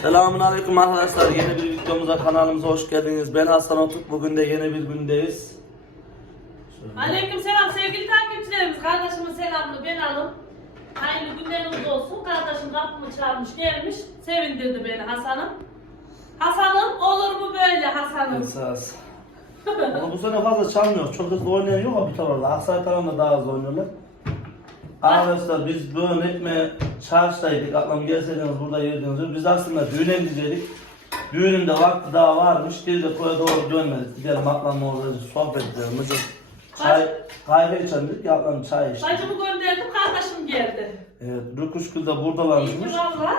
Selamun Aleyküm arkadaşlar. Yeni bir videomuza kanalımıza hoş geldiniz. Ben Hasan Otuk. Bugün de yeni bir gündeyiz. Aleyküm selam sevgili takipçilerimiz. Kardeşimin selamını ben alım. Hayırlı günleriniz olsun. Kardeşim kapımı çalmış gelmiş. Sevindirdi beni Hasan'ım. Hasan'ım olur mu böyle Hasan'ım? Esas. Ama bu sene fazla çalmıyor. Çok hızlı oynayan yok ama bir tarafta. Aksaray tarafında daha hızlı oynuyorlar. Arkadaşlar biz böyle ekmeğe çarşıdaydık. Ablam gelseydiniz burada yerdiniz. Biz aslında düğüne gidecektik. Düğünün de vakti daha varmış. Geri de koya doğru dönmedik. Gidelim ablamla orada sohbet edelim. Mıcır. Çay, kahve içendik. Ablam çay içti. Bacımı gönderdim kardeşim geldi. Evet, Rüküşgül de İyi buradalarmış. ki valla.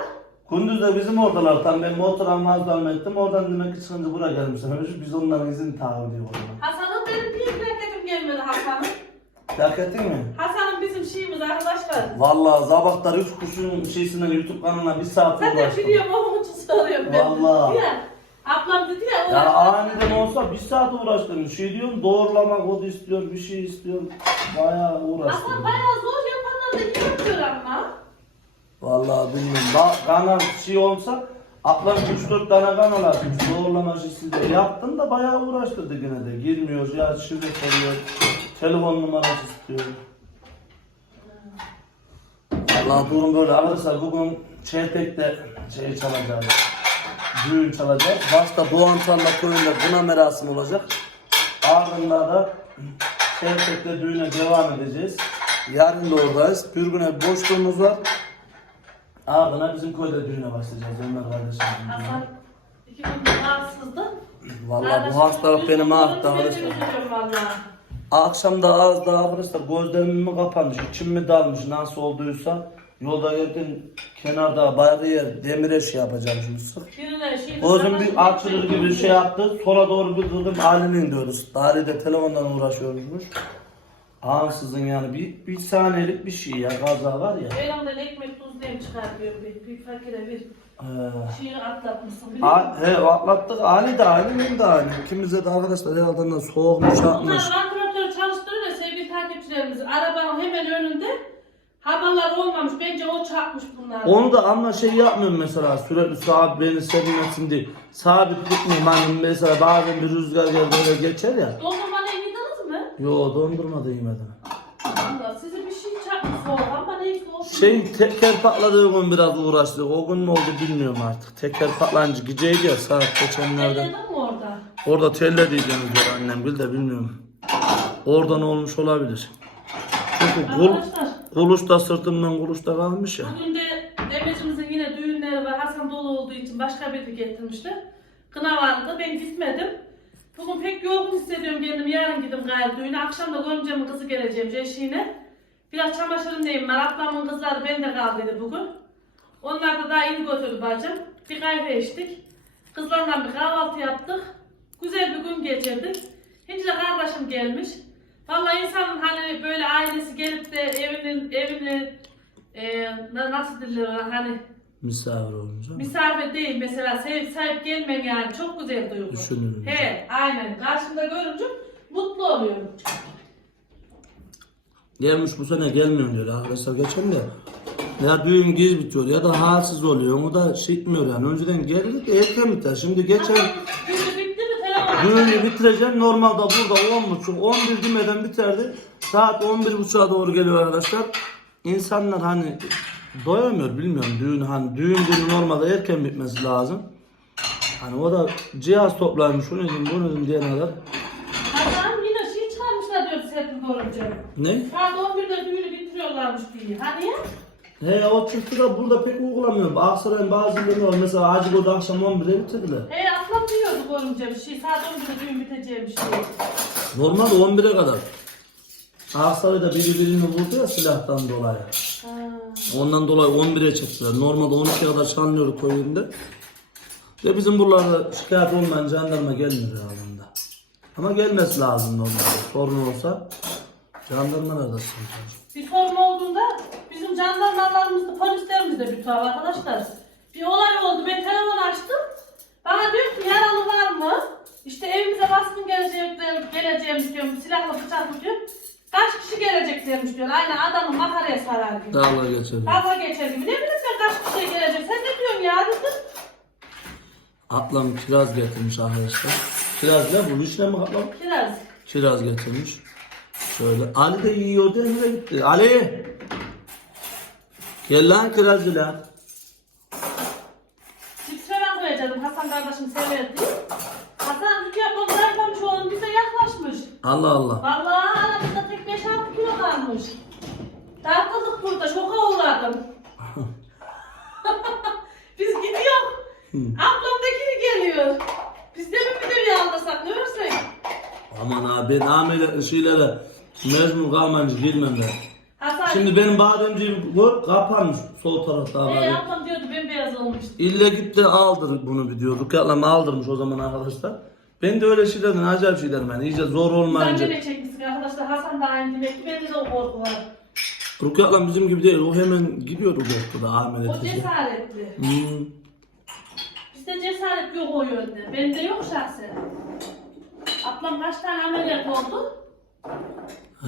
Kunduz da bizim oradalar. Tam ben motor almazdan ettim. Oradan demek ki çıkınca buraya gelmişler. Biz onların tabi ediyor oradan. Hasan'ım benim bir plaketim gelmedi Hasan'ım. Plak ettin mi? Hasan'ım bizim şeyimiz arkadaşlar. Vallahi sabahlar üç kuşun şeysinden YouTube kanalına bir saat Zaten uğraştım. biliyorum onun için soruyorum ben. Vallahi. Ya, ablam dedi ya. Ya uğraşma. aniden olsa bir saat uğraştım. Şey diyorum doğrulamak o da istiyor, bir şey istiyor. Bayağı uğraştım. Hasan bayağı zor yapanlar da yapıyor ama. Vallahi bilmiyorum. Ba kanal şey olsa Ablam 3-4 tane kanal açmış. Doğrulama de yaptım da bayağı uğraştırdı yine de. Girmiyor ya şifre soruyor. Telefon numarası istiyor. Vallahi durum böyle arkadaşlar bugün Çeltek'te şey çalacağız. Düğün çalacağız. Başta Doğan Tarla köyünde buna merasim olacak. Ardından da Çeltek'te düğüne devam edeceğiz. Yarın da oradayız. Bir güne boşluğumuz var. Ardından bizim köyde düğüne başlayacağız. Ömer kardeşim. Hasan iki gündür rahatsızdı. Vallahi bu hastalık beni mahvetti arkadaşlar. Akşam da az daha arkadaşlar gözlerim mi kapanmış, içim mi dalmış nasıl olduysa yolda gelirken kenarda bariyer demire şey yapacağım şimdi sık. Şey. Gözüm bir açılır gibi bir şey yaptı. Sola doğru bir durdum Ali'nin diyoruz. Dari de telefondan uğraşıyormuş. Ansızın yani bir, bir saniyelik bir şey ya kaza var ya. Elimden ekmek tuz neyim çıkartıyor bir, bir fakire bir Ee, şeyi atlatmışsın A- he atlattık Ali de Ali ben de Ali. İkimize de arkadaşlar herhalde soğukmuş Bunlar yapmış. vantilatörü çalıştırıyor ya takipçilerimiz. Arabanın hemen önünde haberler olmamış. Bence o çarpmış bunlar. Onu da ama şey yapmıyorum mesela sürekli sabit beni serinlesin diye. Sabit gitmiyorum hani mesela bazen bir rüzgar geldi öyle geçer ya. Dondurmanı yediniz mi? Yo dondurma da yemedim. Allah bir şey çarpmış soğuk ama neyse olsun. Şey teker patladığı gün biraz uğraştık. O gün ne oldu bilmiyorum artık. Teker patlayınca geceydi ya saat geçenlerde. Elledin mi orada? Orada telle diyeceğimiz annem bil de bilmiyorum. Oradan olmuş olabilir. Çünkü kul, Arkadaşlar kuluç da sırtımdan da kalmış ya. bugün de Demecimizin yine düğünleri var. Hasan dolu olduğu için başka biri getirmişti. Kına vardı. Ben gitmedim. Bugün pek yorgun hissediyorum kendimi. Yarın gidip gayrı düğüne. Akşam da görümcemin kızı geleceğim Ceşi'ne. Biraz çamaşırım neyim var. Ablamın kızları bende kaldıydı bugün. Onlar da daha yeni götürdü bacım. Bir kahve içtik. Kızlarla bir kahvaltı yaptık. Güzel bir gün geçirdik. Şimdi de kardeşim gelmiş. Vallahi insanın hani böyle ailesi gelip de evinin evini e, na- nasıl diller hani Misafir olunca. misafir değil mesela sevip sahip gelmen yani çok güzel duygu. Düşünülünce. He aynen karşımda görünce mutlu oluyorum. Gelmiş bu sene gelmiyor diyor arkadaşlar geçen de. Ya düğün giz bitiyor ya da halsiz oluyor. O da şey etmiyor yani. Önceden geldik de erken biter. Şimdi geçen düğünü bitireceğim. Normalde burada 10.30 11 demeden biterdi. Saat 11.30'a doğru geliyor arkadaşlar. İnsanlar hani doyamıyor bilmiyorum düğün hani düğün günü normalde erken bitmesi lazım. Hani o da cihaz toplarmış şunu dedim bunu dedim diyene kadar. Hasan yine şey çıkarmışlar diyor Serpil görünce. Ne? Saat 11'de düğünü bitiriyorlarmış diye. Hani ya? He o çıktı da burada pek uygulamıyor. Aksaray'ın bazı yerleri var. Mesela Acıgo'da akşam 11'de bitirdiler. He aslan diyordu görünce bir şey. Saat 11'de düğün biteceğimiş diye. Normal 11'e kadar. Aksaray'da biri birini vurdu ya silahtan dolayı. Ha. Ondan dolayı 11'e çektiler. Normalde 12'ye kadar çalınıyor köyünde. Ve bizim buralarda şikayet olmayan jandarma gelmiyor yanında. Ama gelmesi lazım normalde. Sorun olsa jandarma nerede sıkıntı Bir sorun olduğunda bizim jandarmalarımız da polislerimiz de bir tuhaf arkadaşlar. Bir olay oldu ben telefon açtım. Bana diyor ki yaralı var mı? İşte evimize baskın gelecek, geleceğimiz diyor. Silahlı bıçaklı diyor. Kaç kişi geleceklermiş diyor. Aynı adamı makaraya sarar gibi. Dağla geçelim. Dalga geçer gibi. Ne bileyim ben kaç kişi gelecek. Sen ne diyorsun ya. Ablam kiraz getirmiş arkadaşlar. Kiraz ne bu? Vişne mi ablam? Kiraz. Kiraz getirmiş. Şöyle. Ali de yiyordu. Nereye gitti? Ali! Gel lan kirazcı lan. Cips falan koyacaktım. Hasan kardeşim severdi. Hasan iki yapmamı yapmamış oğlum bize yaklaşmış. Allah Allah. Vallahi aramızda tek 5-6 kilo kalmış. Tartıldık burada şoka uğradım. Biz gidiyor. Ablam da geri geliyor. Biz de mi bir aldırsak ne örsek? Aman abi ben amele şeylere mecbur kalmayınca girmem ben. Hasan Şimdi benim bademciğim gör kapanmış sol tarafta Ee, ablam diyordu bembeyaz olmuştu. İlle gitti aldır bunu bir diyorduk. Yatlama aldırmış o zaman arkadaşlar. Ben de öyle şeylerden acayip şeyler ben. İyice zor olmayınca. anneme çekmiştik arkadaşlar. Hasan da aynı demek bende de o korku var. Rukiye ablam bizim gibi değil. O hemen doktora O ameliyatı. cesaretli. Hmm. Bizde cesaret yok o yönde. Bende yok şahsen. Ablam kaç tane ameliyat oldu? He.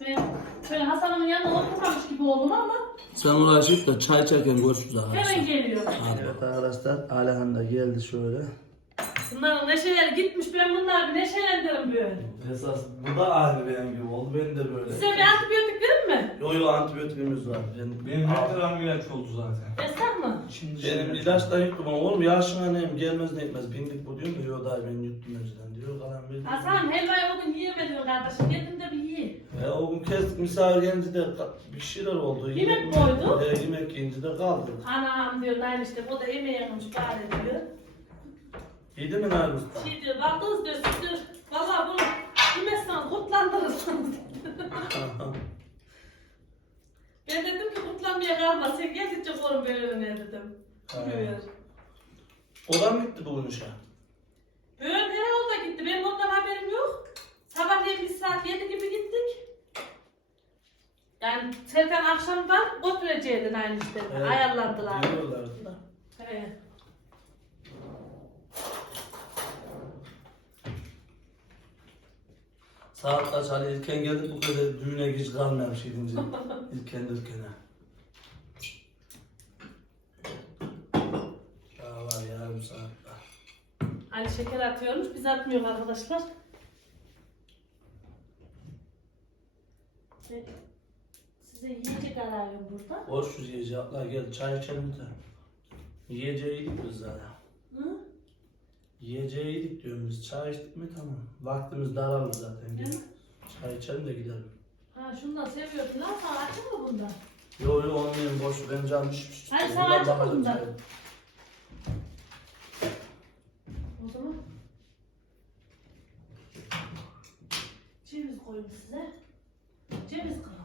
Ben şöyle Hasan'ın yanında oturmamış gibi oldum ama Sen uğraşıp da çay içerken görüşürüz hemen arkadaşlar. geliyor. Evet arkadaşlar Alihan da geldi şöyle. Bunların neşeleri gitmiş ben bunları bir neşelendiririm böyle. Esas bu da aynı benim gibi oldu. Ben de böyle. Size bir antibiyotik verir mi? Yo yo antibiyotikimiz var. Ben, Benim her tarafım ilaç oldu zaten. Esnaf mı? Şimdi benim ilaçtan yuttum ama oğlum yaşına neyim gelmez ne etmez. Bindik bu diyor da yo daha ben yuttum önceden diyor. Kalan bir. Hasan helvayı o gün yiyemedim kardeşim. Yedim de bir yiyin. E, o gün kestik misafir gelince de ka- bir şeyler oldu. Yemek koydu? E, yemek yiyince de kaldık. Anam diyor lan işte o da yemeğe yemiş bari diyor. Yedi mi Nargis? Şey diyor baktınız diyor siz diyor. Valla bunu yemezsen kurtlandırırsın. ben dedim ki kurtlanmaya kalma sen geldikçe korun böyle önüne dedim. Ha. Diyor. Oran gitti bugün işe. Böyle her yolda gitti. Benim ondan haberim yok. Sabahleyin biz saat 7 gibi gittik. Yani Serkan akşamdan götüreceydin aynı işte. Evet. Ayarlandılar. Diyorlardı da. Evet. Saat kaç hani ilken geldik bu kadar düğüne geç kalmayan şey deyince. ilken ilkene. Daha var ya bu saatte. Ali şeker atıyormuş. Biz atmıyoruz arkadaşlar. Size yiyecek arıyorum burada. Boş yiyeceği abla gel çay içelim de. Yiyeceği yedik biz zaten. Hı? Yiyeceği yedik diyorum biz çay içtik mi tamam. Vaktimiz daralır zaten. Gel. Hı? Çay içelim de gidelim. Ha şundan seviyordun lan. Sana açın mı bundan? Yo yo olmayayım boş ben canım şişmiş. Hadi sana Buradan açalım bakacağım da. çaya. O zaman ceviz koyayım size. Ceviz kırın.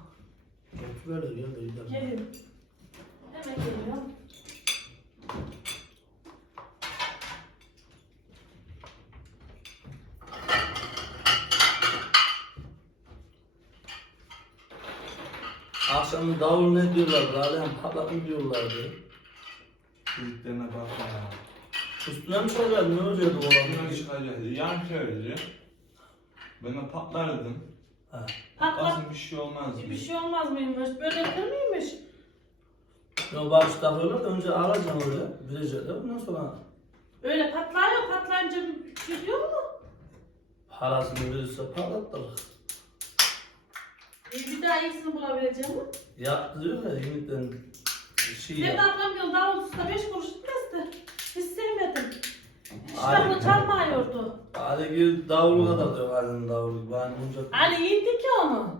Otur öyle gel de gidelim. Geliyorum. Hemen geliyorum. Akşam davul ne diyorlardı? Alem patlat mı diyorlardı? Büyüklerine bakma ya. Üstüne mi soracaktın? Ne olacaktı Buna olan? çıkacak. Yan söyledi. Ben de patlardım. Ha. Patlat. Aslında bir şey olmaz. Bir şey olmaz mıymış? Böyle yapılır mıymış? Yo baş takıyorlar da önce alacaksın öyle. Bilecekler ondan sonra Öyle patlıyor. Patlayınca gidiyor mu? parasını verirse patlatırız. E, bir daha iyisini bulabileceğim mi? Yaptı diyor ya yeniden şey Senin yap. ablam yıl davulcusta beş kuruş gitmezdi. Hiç sevmedim. Ay. İşte bunu Ali gir davulu kadar diyor Ali'nin davulu. Bana olacak. Ali iyiydi ki onu.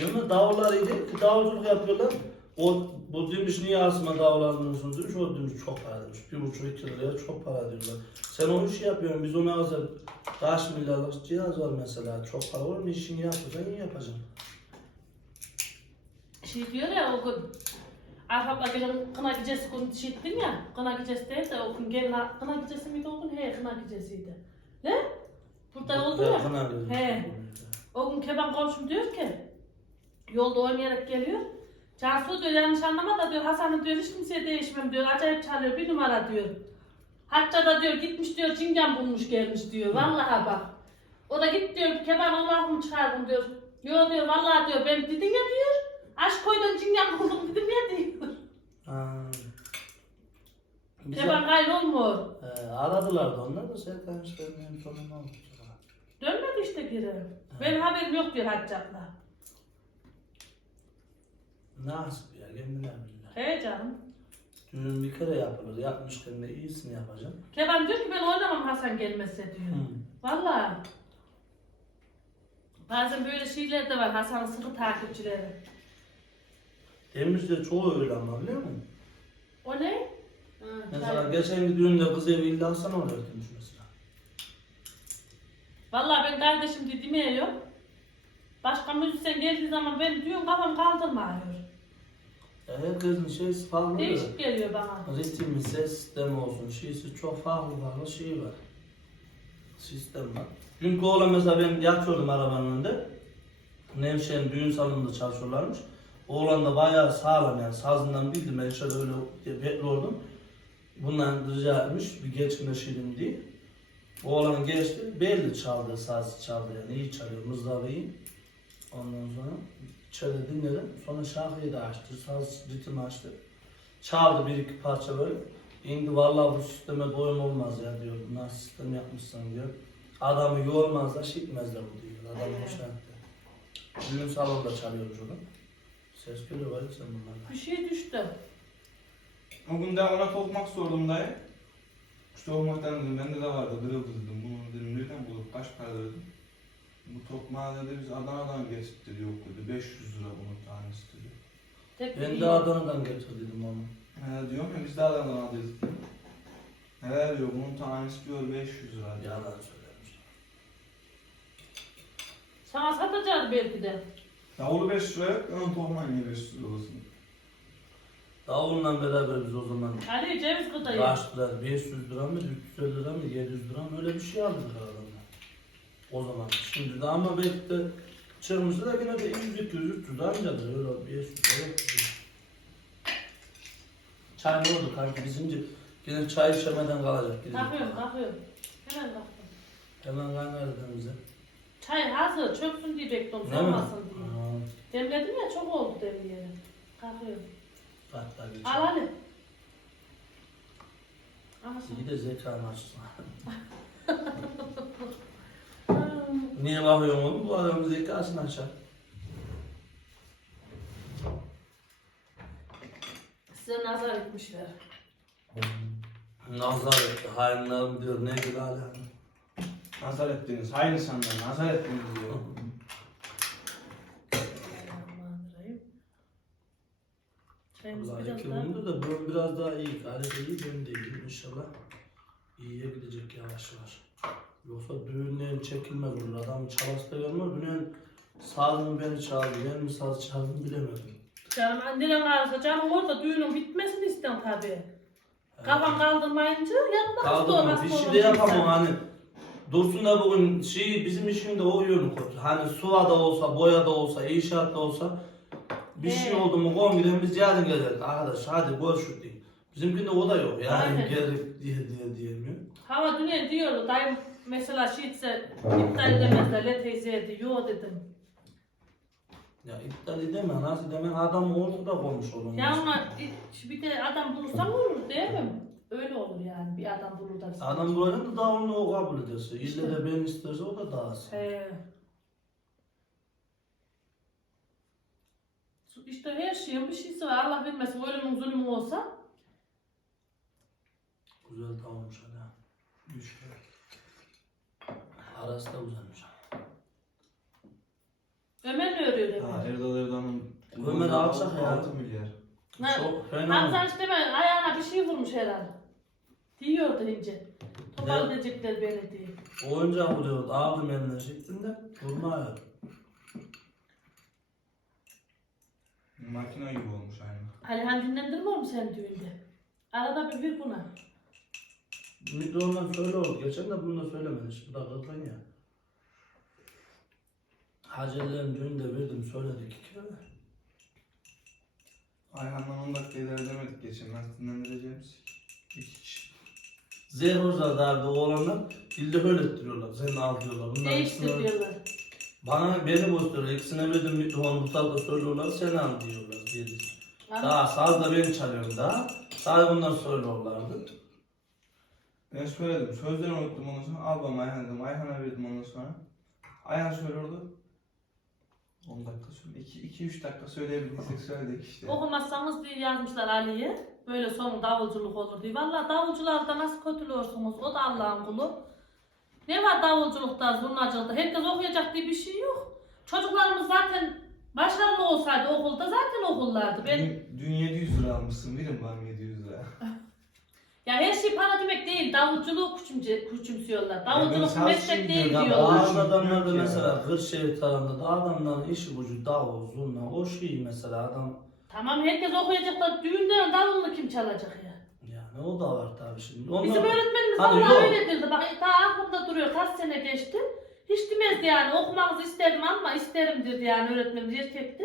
Ya davullar ki davulculuk yapıyorlar. O bu demiş niye asma davul almıyorsunuz demiş. O demiş çok para demiş. Bir buçuk iki liraya çok para diyorlar. Sen onu şey yapıyorsun biz ona hazır kaç milyarlık cihaz var mesela. Çok para var mı işini yapıyorsan iyi yapacaksın. Şey diyor ya o gün. Arkamda gelin kına gecesi gün şey ettin ya. Kına gecesi değil de o gün gelin kına gecesi miydi o gün? He kına gecesiydi. Ne? Burada oldu ya. Arıyorum. He. O gün Keban komşum diyor ki yolda oynayarak geliyor. Cansu diyor yanlış anlama da diyor Hasan'ın diyor hiç kimseye değişmem diyor. Acayip çalıyor bir numara diyor. Hatta da diyor gitmiş diyor cingen bulmuş gelmiş diyor. Vallahi bak. O da git diyor Keban Allah'ımı çıkardım diyor. Yo diyor vallahi diyor ben dedin ya diyor. Aşk koydun cingan buldum dedim ya diyor. Ha. Bize, Teban gayrı olmuyor. e, aradılar da onlar da Serkan işte benim sonum olmuş. Dönmedi işte geri. Benim haberim yok diyor Haccak'la. Nasip ya kendine billah. He canım. Düğün bir kere yapılır. Yapmışken de iyisini yapacağım. Keban diyor ki ben oynamam Hasan gelmezse diyor. Valla. Bazen böyle şeyler de var Hasan'ın sıkı takipçileri. Demişler çoğu öyle ama biliyor musun? O ne? Hı, Mesela tabii. geçen düğünde kız evi illa Hasan oluyor demiş mesela. Vallahi ben kardeşim diye demiyorum. Başka müzisyen geldiği zaman ben diyorum kafam kaldırmıyor. Ya herkesin şeysi farklı da. Değişik geliyor bana. Ritmi, ses sistemi olsun, şeysi çok farklı farklı şey var. Sistem var. Dünkü oğlan mesela ben yatıyordum arabanın önünde. Nevşehir'in düğün salonunda çalışıyorlarmış. Oğlan da bayağı sağlam yani sazından bildim ben şöyle öyle bekliyordum. Bundan rica etmiş bir geçmeşirim diye. Oğlan geçti belli çaldı saz çaldı yani iyi çalıyor mızrağı iyi. Ondan sonra içeride dinledim. Sonra şarkıyı da açtı, saz ritim açtı. Çaldı bir iki parça böyle. İndi vallahi bu sisteme doyum olmaz ya diyor. Nasıl sistem yapmışsın diyor. Adamı yormazlar, şitmezler bu diyor. Adam gitti. Düğün salonda çalıyormuş o da. Ses geliyor var ya sen bunlardan. Bir şey düştü. O gün de ona tokmak sordum dayı. İşte tokmaktan dedim, bende de vardı, kırıldı dedim. Bunu dedim, nereden bulup kaç para dedim. Bu tokmağı dedi, biz Adana'dan getirdik yok dedi. 500 lira bunun tanesi dedi. Tek Ben de Adana'dan getirdim onu. He diyorum ya, biz de Adana'dan aldık. Neler diyor, bunun tanesi diyor 500 lira diyor. Yalan söylemiş. Sana satacağız belki de. Davulu 5 lira yok, onun tokmağı niye 500 lira olsun? Davulla beraber biz o zaman Ali ceviz kıtayı. Kaçtılar 500 lira mı 300 lira mı 700 lira mı öyle bir şey aldılar adamlar. O zaman şimdi de ama belki de çıkmıştı da yine de 100 200 300 ancadır öyle 500 lira. Çay ne oldu kanki bizimce yine çay içemeden kalacak. gidecek. Kalkıyorum kalkıyorum. Hemen kalktım. Hemen kaynar bize. Çay hazır çöksün diye bekliyorum Değil mi? soğumasın diye. Demledim ya çok oldu demleyeli. Kalkıyorum. bir Al çay. hadi. Ama İyi de zekanı açsın. Niye bakıyorsun oğlum? Bu adamın zekasını açar. Size nazar etmişler. Nazar etti, hainlerim diyor, ne güzel hala. Nazar ettiniz, hayır insanlar, nazar ettiniz diyor. Daha... bunda da ben biraz daha iyi. Gayet iyi, ben de iyiyim inşallah. İyiye gidecek yavaş yavaş. Yoksa düğünlerin çekilmez olur. Adam çalası da görmüyor. Düğün sazını beni çaldı, ben mi saz çaldım bilemedim. Canım annem kalırsa canım orada düğünün bitmesini istiyorum tabii. Kafam kaldırmayınca yanında hasta ol, Kaldım hasta bir şey de yapamam hani. Dursun da bugün şey bizim işimde o yönü kötü. Hani suva da olsa, boya da olsa, inşaat da olsa bir şey Evet. oldu mu kongre biz yarın geliriz arkadaş hadi görüşürüz diye. Bizimkinde o da yok yani Aynen. gelir diye diye diyemiyor. Hava düne diyordu dayım mesela şeyse iptal edemezler le teyzeye diyor dedim. Ya iptal edemem, nasıl edemem adam ortada konmuş olur. Ya ama bir de adam bulursam olur değil mi? Öyle olur yani bir adam bulur da. Adam böyle de daha onu o kabul ederse. İlle de ben isterse o da dağılsın. He. İşte her şeyin bir şeysi var. Allah bilmesin ölümün zulmü olsa. Güzel tamammış hadi. Üç kere. Arası da güzelmiş. Ömer ne örüyor Ha, Ömer? Erdal Erdoğan'ın Ömer alçak ya. 6 milyar. Ha, Çok fena. Hamza işte ben ayağına bir şey vurmuş herhalde. Diyordu ince. Topal Ne? edecekler beni diye. Oyuncak vuruyordu. Aldım eline şeklinde. Vurma Makine gibi olmuş aynı. Hani hani dinlendirmiyor mu sen düğünde? Arada bir bir buna. Mikrofondan söyle oldu. Geçen de bunu da söylemedi. Şimdi da kızgın ya. Hacerlerin düğünde verdim söyledik iki kere. Ayhan'dan 10 dakika ilerlemedik geçen. Nasıl dinlendireceğimiz? İki kişi. Zehrozlar da abi oğlanlar dilde öyle ettiriyorlar. Seni al diyorlar. Bunlar ikisine- diyorlar. Bana beni gösteriyor. İkisine verdim mikrofonu bu tarafa söylüyorlar. Seni al diyorlar. Ama Daha saz da ben çalıyorum daha. Sadece bunlar söylüyorlardı. Ben söyledim. Sözleri unuttum ondan sonra. Al bana Ayhan dedim. Ayhan'a verdim ondan sonra. Ayhan söylüyordu. 10 dakika sonra. 2-3 dakika söyleyebildiysek söyledik işte. Okumazsanız diye yazmışlar Ali'ye. Böyle son davulculuk olur diye. Valla davulcularda nasıl kötülüyorsunuz? O da Allah'ın kulu. Ne var davulculukta, zurnacılıkta? Herkes okuyacak diye bir şey yok. Çocuklarımız zaten başarılı olsaydı okulda zaten okullardı. Ben, Dün, dün 700 lira almışsın. Verin bana 700 lira. ya her şey para demek değil. Davulculuğu küçümce, küçümsüyorlar. Davulculuk meslek değil diyorlar. bazı adamlarda Ya. mesela Kırşehir tarafında da adamların işi gücü davul, zurna, o şey mesela adam Tamam herkes okuyacak da düğünde davulunu kim çalacak ya? Yani o da var tabii şimdi. Onlar, Bizim öğretmenimiz Hani vallahi yok. öyle dirdi. Bak daha aklımda duruyor. Kaç sene geçti. Hiç demezdi yani. Okumanızı isterim ama isterim dedi yani öğretmenimiz erkekti.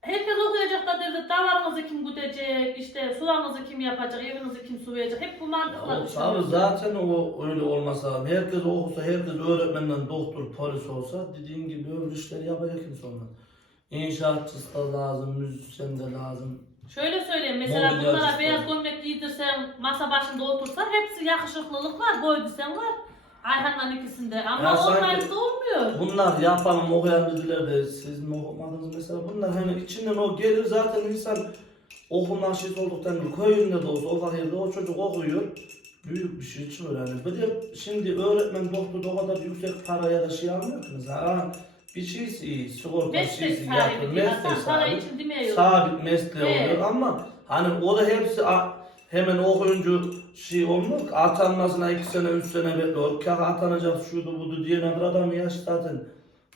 Herkes okuyacak da dedi. Davarınızı kim güdecek, işte sularınızı kim yapacak, evinizi kim sulayacak. Hep bu mantıkla tabii düşünüyoruz. zaten o öyle olmasa. Herkes okusa, herkes öğretmenden doktor, polis olsa dediğin gibi öbür işleri yapacak kimse olmaz. İnşaatçısı da lazım, müzisyen de lazım. Şöyle söyleyeyim mesela Mobilyacı bunlara tabii. beyaz gömlek giydirsen, masa başında otursa hepsi yakışıklılık var, boy desen var. Ayhan'la ikisinde ama Ya sanki- online'da olmuyor. Bunlar yapalım okuyan dediler de siz mi okumadınız mesela bunlar hani içinden o gelir zaten insan okuma şeysi olduktan köyünde de olsa o fakirde o çocuk okuyor büyük bir şey çıkıyor yani. Bir de şimdi öğretmen doktor da o kadar yüksek para ya da şey almıyor ki mesela ha, bir şeysi iyi sigorta Meslek şeysi sahibi yapıyor diye. meslek Hasan para sahibi için demiyor. sabit mesleği Evet. oluyor ama hani o da hepsi a- hemen okuyuncu şey olmuyor ki atanmasına iki sene üç sene bekliyor. Kah atanacak şudu budu diyen bir adam yaş zaten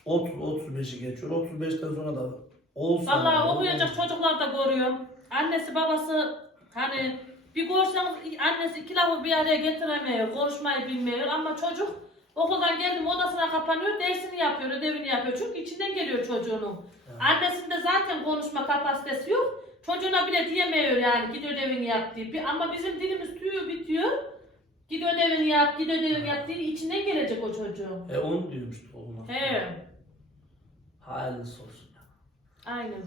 30 35'i geçiyor. 35'ten sonra da olsun. Vallahi okuyacak çocuklar da görüyorum. Annesi babası hani bir görseniz annesi iki lafı bir araya getiremiyor, konuşmayı bilmiyor ama çocuk okuldan geldi mi odasına kapanıyor, dersini yapıyor, ödevini yapıyor. Çünkü içinden geliyor çocuğunun. Evet. Annesinde zaten konuşma kapasitesi yok. Çocuğuna bile diyemiyor yani git ödevini yap diye. Bir- Ama bizim dilimiz tüyü bitiyor. Git ödevini yap, git ödevini yap diye içinden gelecek o çocuğun. E onu diyorum işte olmaz. He, Hayırlısı olsun. aynen.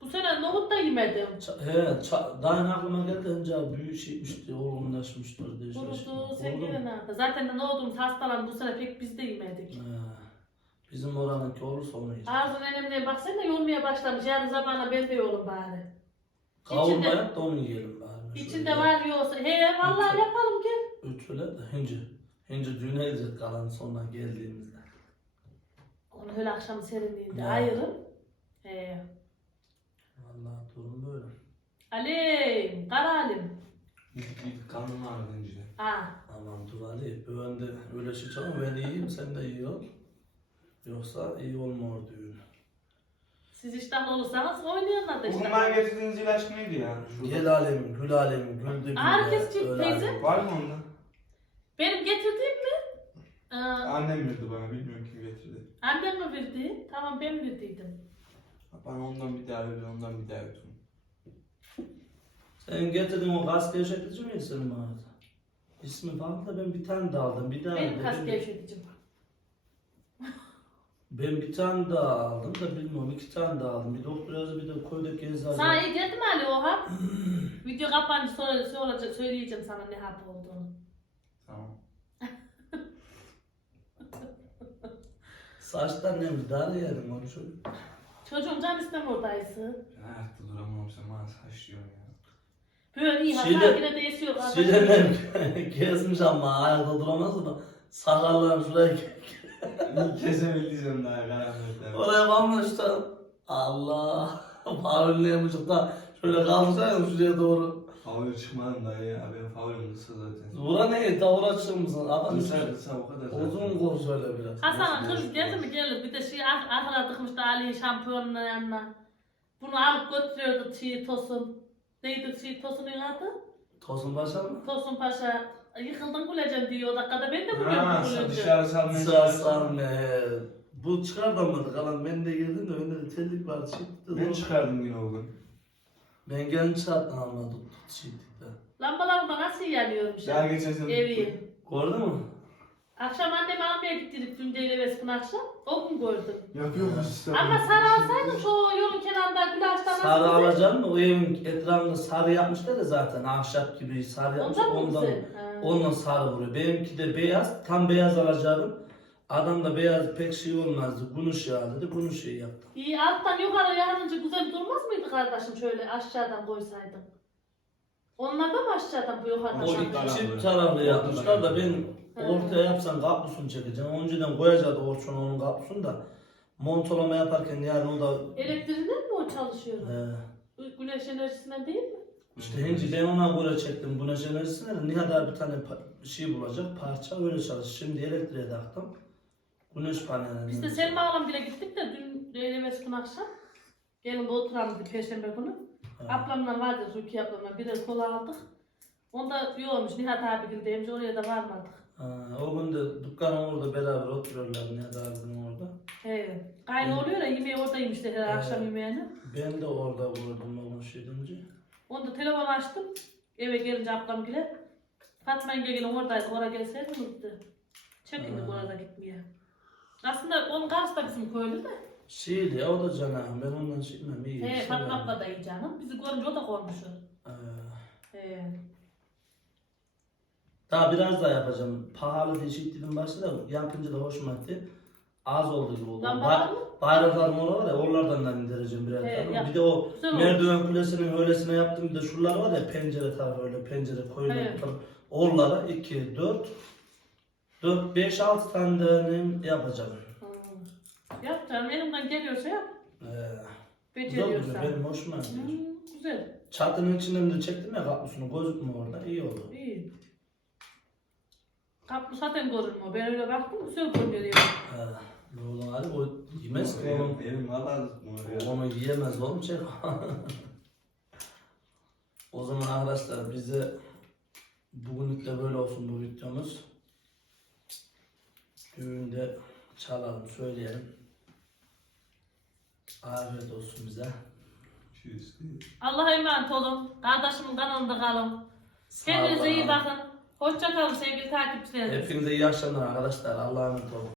Bu sene nohut da yemedim. Ça- he, ça- daha aklıma geldi önce büyük şeymişti, olgunlaşmıştır diye. Kurudu, gene ne yaptın? Zaten de ne olduğumuz hastalan bu sene pek biz de yemedik. Bizim oranınki olursa onu yiyeceğiz. Arzun enemle baksana yormaya başlamış. Yarın sabahına ben de yorum bari. Kavurma içinde- yap da onu yiyelim bari. İçinde var yoksa. He vallahi yapalım gel. Ütüle de hinci. Hinci düğüne gidecek kalan sonra geldiğimizde. Onu öyle akşam serinliğinde Ya. ayırın. He. Alim, kara alim. Gidip gidip kanını ağrıdınca. Ha. Aman dur Ali, ben de öyle şey çalma ben iyiyim sen de iyi ol. Yoksa iyi olmuyor düğün. Siz iştahlı olursanız oynayanlar da Bugün iştahlı. getirdiğiniz ilaç neydi ya? Şurada. Gel alim, gül alim, gül dibinde. Herkes çift öyle teyze. Var mı onda? Benim getirdiğim mi? Ee, Annem verdi bana. Bilmiyorum kim getirdi. annem mi verdi? Tamam ben verdiydim. Bana ondan bir daha verdi. Ondan bir daha verdi. Sen getirdin o gaz gevşetici miydi senin bana? İsmi var da ben bir tane daha aldım. Bir daha Benim dedim. kas gevşeticim. Ben bir tane daha aldım da bilmiyorum iki tane daha aldım. Bir doktor yazdı bir de koyduk eczacı. Sana iyi geldi mi Ali o hap? Video kapanınca sonra, sonra söyleyeceğim sana ne hap olduğunu. Tamam. Saçtan ne mi? Dar yerim onu şöyle. Çocuğun can istemiyor dayısı. Ben ayakta duramam. Sen bana saç diyorsun ya. Böyle iyi Şeyde- hatta yine de esiyor. Gezmiş ama ayakta duramaz da sakallarım şuraya kesebildiysem daha karanlıkta. oraya bakmışlar. Allah faulleyemişik da şöyle kalmışlar şuraya doğru. Favori çıkmadım daha ya. Benim favorim kısa zaten. Vura ne? Davura çıkmışsın. Adam Kısa kısa o kadar zaten. uzun kol şöyle biraz. Hasan Nasıl kız geldi mi gelir bir de şey ar- arkada tıkmıştı Ali şampiyonun yanına. Bunu alıp götürüyordu çiğ tosun. Neydi çiğ tosunun adı? Tosun Paşa mı? Tosun Paşa yıkıldın güleceğim diyor o dakikada ben de Ha, gülüyorum sen gülünce. dışarı salmaya Sağ çalışıyorsun. ne? Bu çıkartamadı kalan ben de geldim de önde de tellik var çıktı. Ben çıkardım yine o gün. Ben genç çıkarttım ama tuttu çıktık da. Nasıl yanıyormuş Daha geçen sene Evi. Gördün mü? Akşam annemi almaya gittik dün değil Veskin akşam. O gün gördüm. Yapıyoruz işte. Ama sarı alsaydım şu yolun kenarında gül ağaçlarına. Sarı alacağım o evin etrafında sarı yapmışlar ya zaten ahşap gibi sarı yapmış Ondan mı ondan ondan sarı vuruyor. Benimki de beyaz tam beyaz alacaktım. Adam da beyaz pek şey olmazdı. Gunuş ya dedi. Gunuş şey yaptım. İyi alttan yukarı yanınca güzel durmaz mıydı kardeşim şöyle aşağıdan koysaydım? Onlar da mı aşağıdan bu yukarıdan? O Çift taraflı yapmışlar da ben. Ortaya yapsam kaplosunu çekeceğim. Önceden koyacaktı Orçun onun kaplosunu da. Montolama yaparken yani o da Elektriğinden mi o çalışıyor? e, Güneş enerjisinden değil mi? işte hinci ben ona göre çektim güneş enerjisine de Nihat abi bir tane şey bulacak parça öyle çalış. Şimdi elektriğe taktım. Güneş paneline. Biz de Selma Hanım bile gittik de dün Leyla Mesut'un akşam. Gelin de oturalım dedi Perşembe günü. Ablamla vardı Rukiye ablamla birer kola aldık. Onda yoğunmuş Nihat abi gibi demiş oraya da varmadık. O gün de dükkanın orada beraber oturuyorlar Nihat abinin orada. He. Kaynı oluyor ya yemeği orada yemişler her Evet. akşam yemeğini. Ben de orada vurdum o gün şeyden önce. Onda telefon açtım. Eve gelince ablam bile. Fatma yenge gelin oradaydı. Oraya gelseydi unuttu. Çekindik orada gitmeye. Aslında onun karşısı da bizim köylü de. Şeydi o da canım ben ondan şey bilmem iyi. He, şey Fatma abla da iyi canım. Bizi görünce o da korkmuşu. Ee, He. Daha biraz daha yapacağım. Pahalı değişik dedim başta da yapınca da hoşuma gitti. Az oldu gibi oldu. Lan Ba- bakalım. bayraklarım orada var ya oralardan da indireceğim birer Evet, tane. yap. Bir de o Güzel olmuş. merdiven kulesinin öylesine yaptım bir de şuralar var ya pencere tarafı öyle pencere koyulan Evet. tarafı. Oralara 2, 4, 4, 5, 6 tane de yapacağım. Hmm. Yap canım elimden geliyorsa yap. Ee, güzel Beceriyorsan. benim hoşuma gidiyor. Hmm, güzel. Çatının içinden de çektim ya kaplosunu gözükmüyor orada iyi oldu. İyi. Kaplı zaten görünmüyor. Ben öyle baktım güzel görünüyor. diye. Ee, oğlum hadi o yemez ki oğlum. Benim, benim tutmuyor ya. Onu yiyemez oğlum çek. o zaman arkadaşlar bize bugünlük de böyle olsun bu videomuz. Düğünde çalalım söyleyelim. Afiyet olsun bize. Allah'a emanet olun. Kardeşimin kanalında kalın. Kendinize iyi bakın. Hoşça kalın sevgili takipçilerim. Hepinize iyi akşamlar arkadaşlar. Allah'a emanet olun.